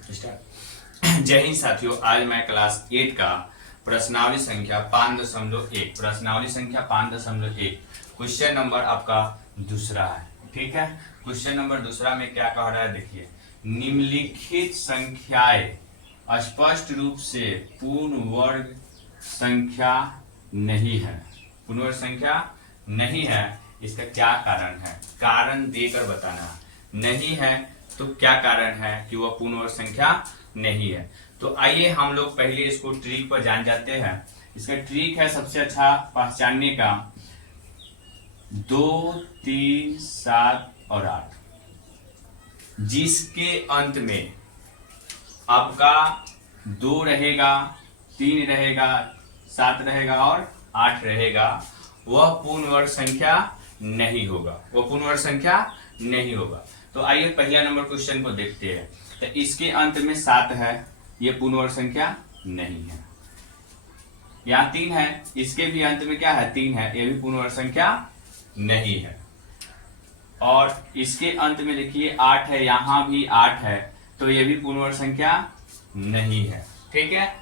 जय हिंद साथियों, आज मैं क्लास 8 का प्रश्नावली संख्या 5.1 क्वेश्चन नंबर आपका दूसरा है। ठीक है, क्वेश्चन नंबर दूसरा में क्या कह रहा है देखिए, निम्नलिखित संख्याएं स्पष्ट रूप से पूर्ण वर्ग संख्या नहीं है। पूर्ण वर्ग संख्या नहीं है, इसका क्या कारण है, कारण देकर बताना। नहीं है तो क्या कारण है कि वह पूर्ण वर्ग संख्या नहीं है। तो आइए हम लोग पहले इसको ट्रिक पर जान जाते हैं। इसका ट्रिक है सबसे अच्छा पहचानने का 2, 3, 7 और 8, जिसके अंत में आपका 2 रहेगा, 3 रहेगा, 7 रहेगा और 8 रहेगा, वह पूर्ण वर्ग संख्या नहीं होगा। वह पूर्ण वर्ग संख्या नहीं होगा। तो आइए पहला नंबर क्वेश्चन को देखते हैं। तो इसके अंत में 7 है, ये पूर्ण वर्ग संख्या नहीं है। यहाँ 3 है, इसके भी अंत में क्या है, 3 है, ये भी पूर्ण वर्ग संख्या नहीं है। और इसके अंत में देखिए 8 है, यहाँ भी 8 है, तो ये भी पूर्ण वर्ग संख्या नहीं है। ठीक है,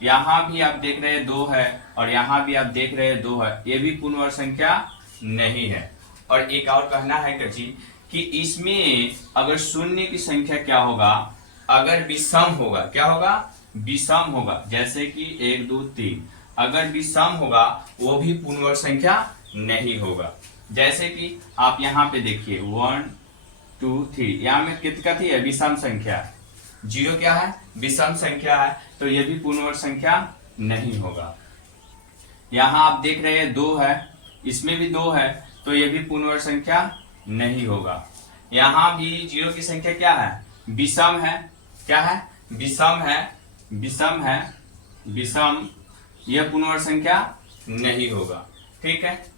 यहाँ भी आप देख रहे हैं 2 है, और यहाँ भी आप देख रहे हैं 2 है, ये भी पूर्ण वर्ग संख्या नहीं है। और एक और कहना है कजी कि इसमें अगर शून्य की संख्या क्या होगा, अगर विषम होगा, क्या होगा, विषम होगा, जैसे कि 1, 2, 3, अगर विषम होगा वो भी पूर्ण वर्ग संख्या नहीं होगा। जैसे कि आप यहाँ पे देखिए 1, 2, 3, यहाँ में कितना थी, विषम संख्या, 0 क्या है, विषम संख्या है, तो ये भी पूर्ण वर्ग संख्या नहीं होगा। यहाँ आप देख रहे हैं 2 है, इसमें भी 2 है, तो ये भी पूर्ण वर्ग संख्या नहीं होगा। यहाँ भी 0 की संख्या क्या है, विषम है, क्या है, विषम है, विषम है, विषम, यह पूर्ण वर्ग संख्या नहीं होगा। ठीक है,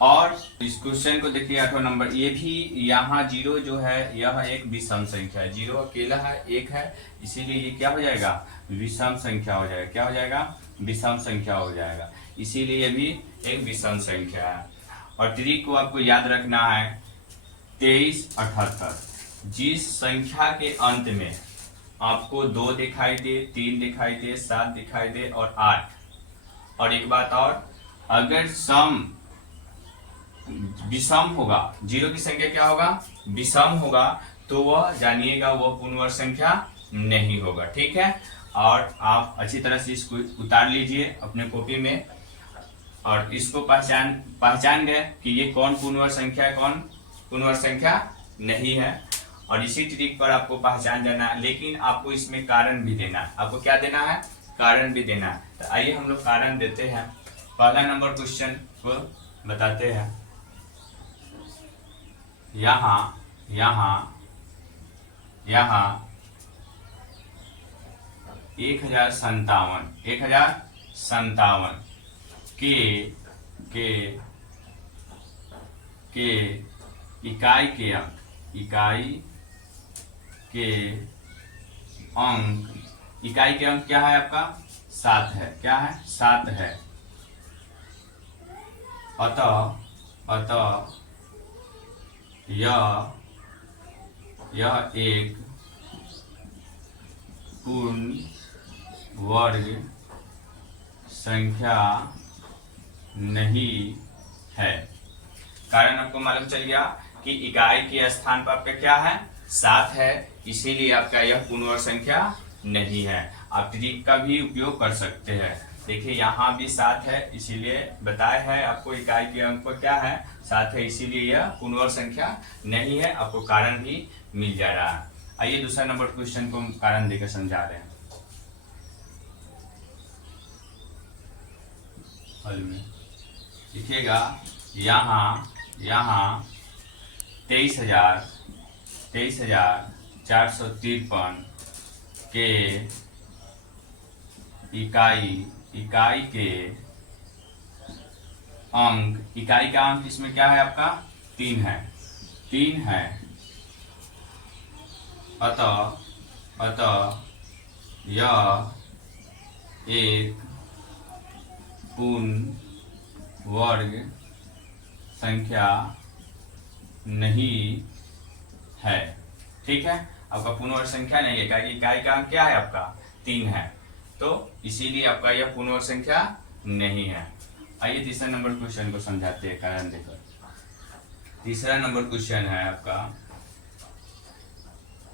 और इस क्वेश्चन को देखिए 8वां नंबर, ये भी यहाँ 0 जो है यह एक विषम संख्या है, 0 अकेला है, 1 है, इसीलिए ये क्या हो जाएगा, विषम संख्या हो जाएगा। क्या हो जाएगा, विषम संख्या हो जाएगा, इसीलिए ये भी एक विषम संख्या है। और ट्रिक को आपको याद रखना है 23, 78, जिस संख्या के अंत में आपको 2 दिखाई दे, 3 दिखाई दे, 7 दिखाई दे और 8, और एक बात और, अगर सम विषम होगा, 0 की संख्या क्या होगा, विषम होगा, तो वह जानिएगा वह पूर्ण वर्ग संख्या नहीं होगा। ठीक है, और आप अच्छी तरह से इसको उतार लीजिए अपने कॉपी में, और इसको पहचान गए कि ये कौन पूर्ण वर्ग संख्या है, कौन पूर्ण वर्ग संख्या नहीं है। और इसी ट्रिक पर आपको पहचान जाना है, लेकिन आपको इसमें कारण भी देना है। आपको क्या देना है, कारण भी देना है। तो आइए हम लोग कारण देते हैं। पहला नंबर क्वेश्चन को बताते हैं। यहाँ 1057 के इकाई के अंक क्या है आपका, 7 है, क्या है, 7 है। अतः यह एक पूर्ण वर्ग संख्या नहीं है। कारण आपको मालूम चल गया कि इकाई के स्थान पर आपका क्या है, 7 है, इसीलिए आपका यह पूर्ण वर्ग संख्या नहीं है। आप ट्रिक का भी उपयोग कर सकते हैं। देखिए यहाँ भी 7 है, इसीलिए बताया है आपको इकाई के अंक पर क्या है, 7 है, इसीलिए यह पूर्ण वर्ग संख्या नहीं है। आपको कारण भी मिल जा रहा है। आइए दूसरा नंबर क्वेश्चन को हम कारण देकर समझा रहे हैं। हल में लिखिएगा यहाँ 23,453 के इकाई का अंक इसमें क्या है आपका, 3 है, 3 है। अतः यह एक पूर्ण वर्ग संख्या नहीं है। ठीक है, आपका पूर्ण वर्ग संख्या नहीं है, क्योंकि इकाई का अंक क्या है आपका 3 है, तो इसीलिए आपका यह पूर्ण वर्ग संख्या नहीं है। आइए तीसरा नंबर क्वेश्चन को समझाते हैं कारण देकर। तीसरा नंबर क्वेश्चन है आपका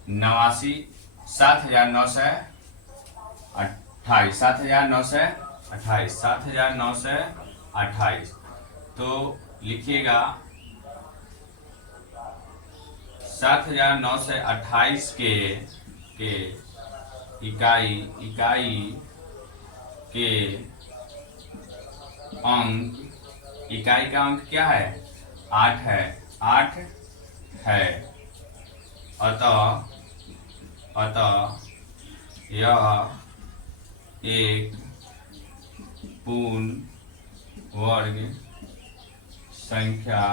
7928 तो लिखिएगा 7928 के इकाई के अंक, इकाई का अंक क्या है 8 है, 8 है। अतः यह एक पूर्ण वर्ग संख्या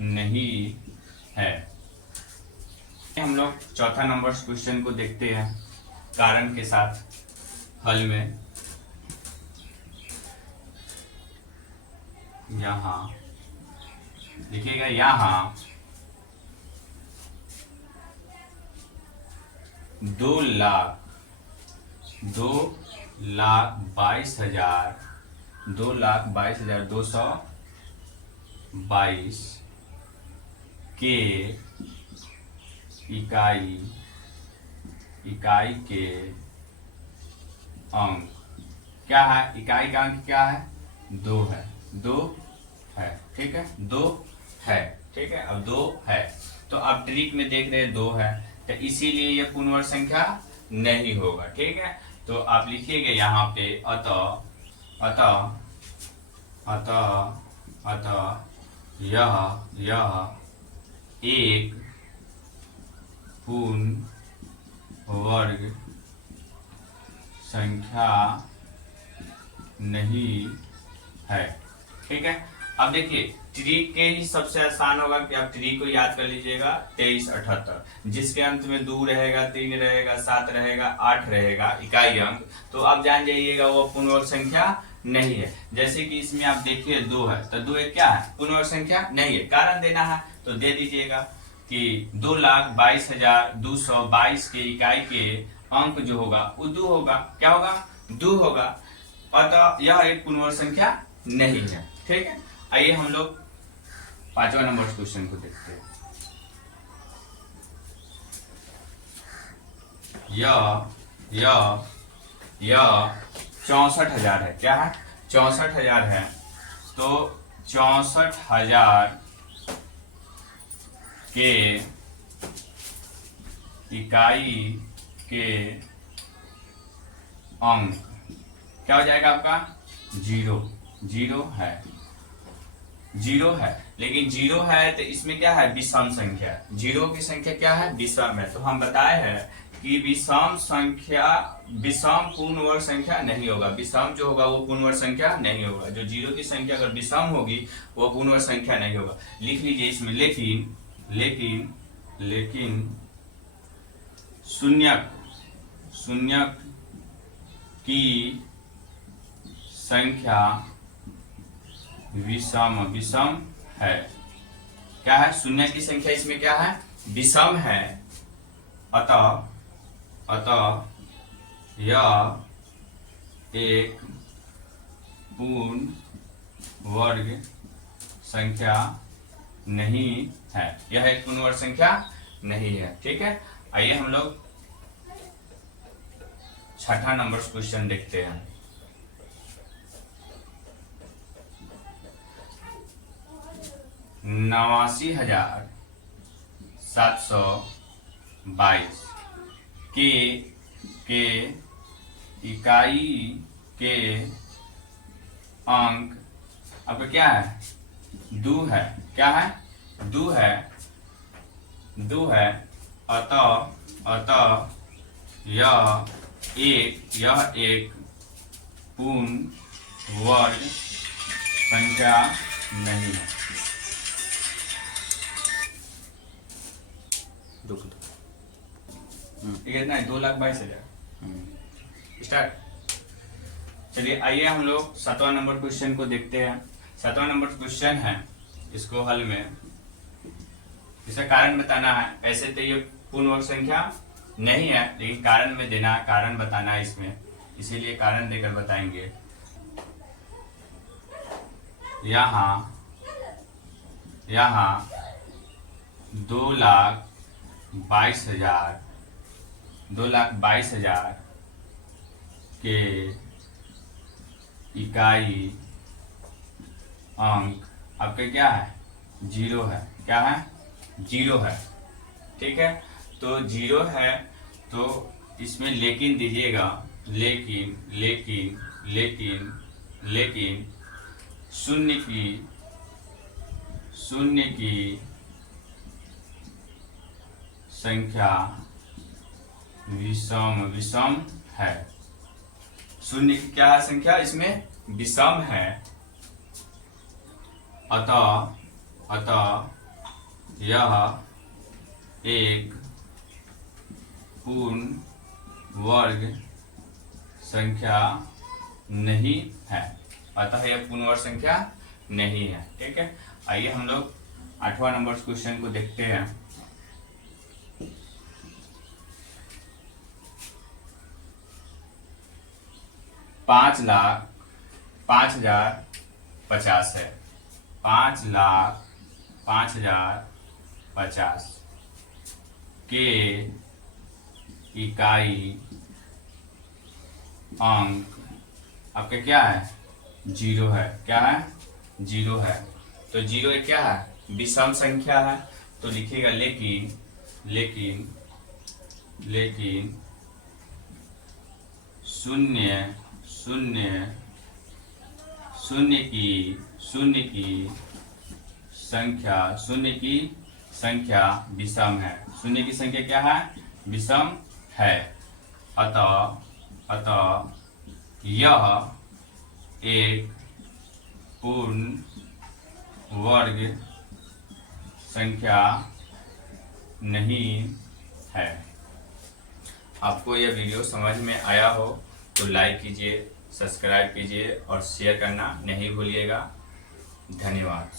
नहीं है। हम लोग चौथा नंबर क्वेश्चन को देखते हैं कारण के साथ हल में। यहाँ लिखिएगा, यहाँ 2,22,222 के इकाई के अंक क्या है, इकाई का अंक क्या है 2 है, 2 है, ठीक है, 2 है, ठीक है। अब 2 है तो आप ट्रिक में देख रहे हैं 2 है, तो इसीलिए यह पूर्ण वर्ग संख्या नहीं होगा, ठीक है। तो आप लिखिएगा यहाँ पे अतः यह एक पूर्ण वर्ग संख्या नहीं है, ठीक है। अब देखिए ट्रिक के ही सबसे आसान होगा कि आप ट्रिक को याद कर लीजिएगा 2378, जिसके अंत में 2 रहेगा, 3 रहेगा, 7 रहेगा, 8 रहेगा इकाई अंक, तो आप जान जाइएगा वो पूर्ण वर्ग संख्या नहीं है। जैसे कि इसमें आप देखिए 2 है तो 2 एक क्या है पूर्ण वर्ग संख्या नहीं है, कारण देना है तो दे दीजिएगा कि 2,22,222 के इकाई के अंक जो होगा वो 2 होगा, क्या होगा 2 होगा, अतः यह एक पूर्ण वर्ग संख्या नहीं है, ठीक है। आइए हम लोग पांचवा नंबर क्वेश्चन को देखते हैं। यह 64,000 है, क्या है 64,000 है, तो 64,000 के इकाई के अंक क्या हो जाएगा आपका 0 है, 0 है, लेकिन 0 है तो इसमें क्या है विषम संख्या, 0 की संख्या क्या है विषम है, तो हम बताए हैं कि विषम संख्या विषम पूर्ण वर्ग संख्या नहीं होगा, विषम जो होगा वो पूर्ण वर्ग संख्या नहीं होगा, जो 0 की संख्या अगर विषम होगी वो पूर्ण वर्ग संख्या नहीं होगा। लिख लीजिए इसमें लेकिन शून्यक की संख्या विषम है, क्या है शून्य की संख्या इसमें क्या है विषम है, अतः यह एक पूर्ण वर्ग संख्या नहीं है, यह एक पूर्ण वर्ग संख्या नहीं है, ठीक है। आइए हम लोग छठा नंबर क्वेश्चन देखते हैं। नवासी 722 के इकाई के अंक आपका क्या है 2 है, क्या है 2 है, अतः यह एक पूर्ण वर्ग संख्या नहीं है। कितना है 2,22,000 स्टार्ट। चलिए आइए हम लोग 7वां नंबर क्वेश्चन को देखते हैं। 7वां नंबर क्वेश्चन है, इसको हल में इसका कारण बताना है। ऐसे तो ये पूर्ण वर्ग संख्या नहीं है, लेकिन कारण में देना, कारण बताना है इसमें, इसीलिए कारण देकर बताएंगे। यहाँ 2,22,000 के इकाई अंक आपके क्या है? 0 है। क्या है? 0 है। ठीक है, तो 0 है तो इसमें लेकिन दीजिएगा, लेकिन लेकिन लेकिन लेकिन शून्य की संख्या विषम है। शून्य की क्या है संख्या? इसमें विषम है। अतः यह एक पूर्ण वर्ग संख्या नहीं है। अतः यह पूर्ण वर्ग संख्या नहीं है। ठीक है, आइए हम लोग 8वां नंबर क्वेश्चन को देखते हैं। पाँच लाख 5,050 है। 5,05,050 के इकाई अंक आपका क्या है? 0 है। क्या है? 0 है। तो 0 एक क्या है? विषम संख्या है। तो लिखिएगा लेकिन शून्य की संख्या विषम है। शून्य की संख्या क्या है? विषम है। अतः यह एक पूर्ण वर्ग संख्या नहीं है। आपको यह वीडियो समझ में आया हो तो लाइक कीजिए, सब्सक्राइब कीजिए और शेयर करना नहीं भूलिएगा। धन्यवाद।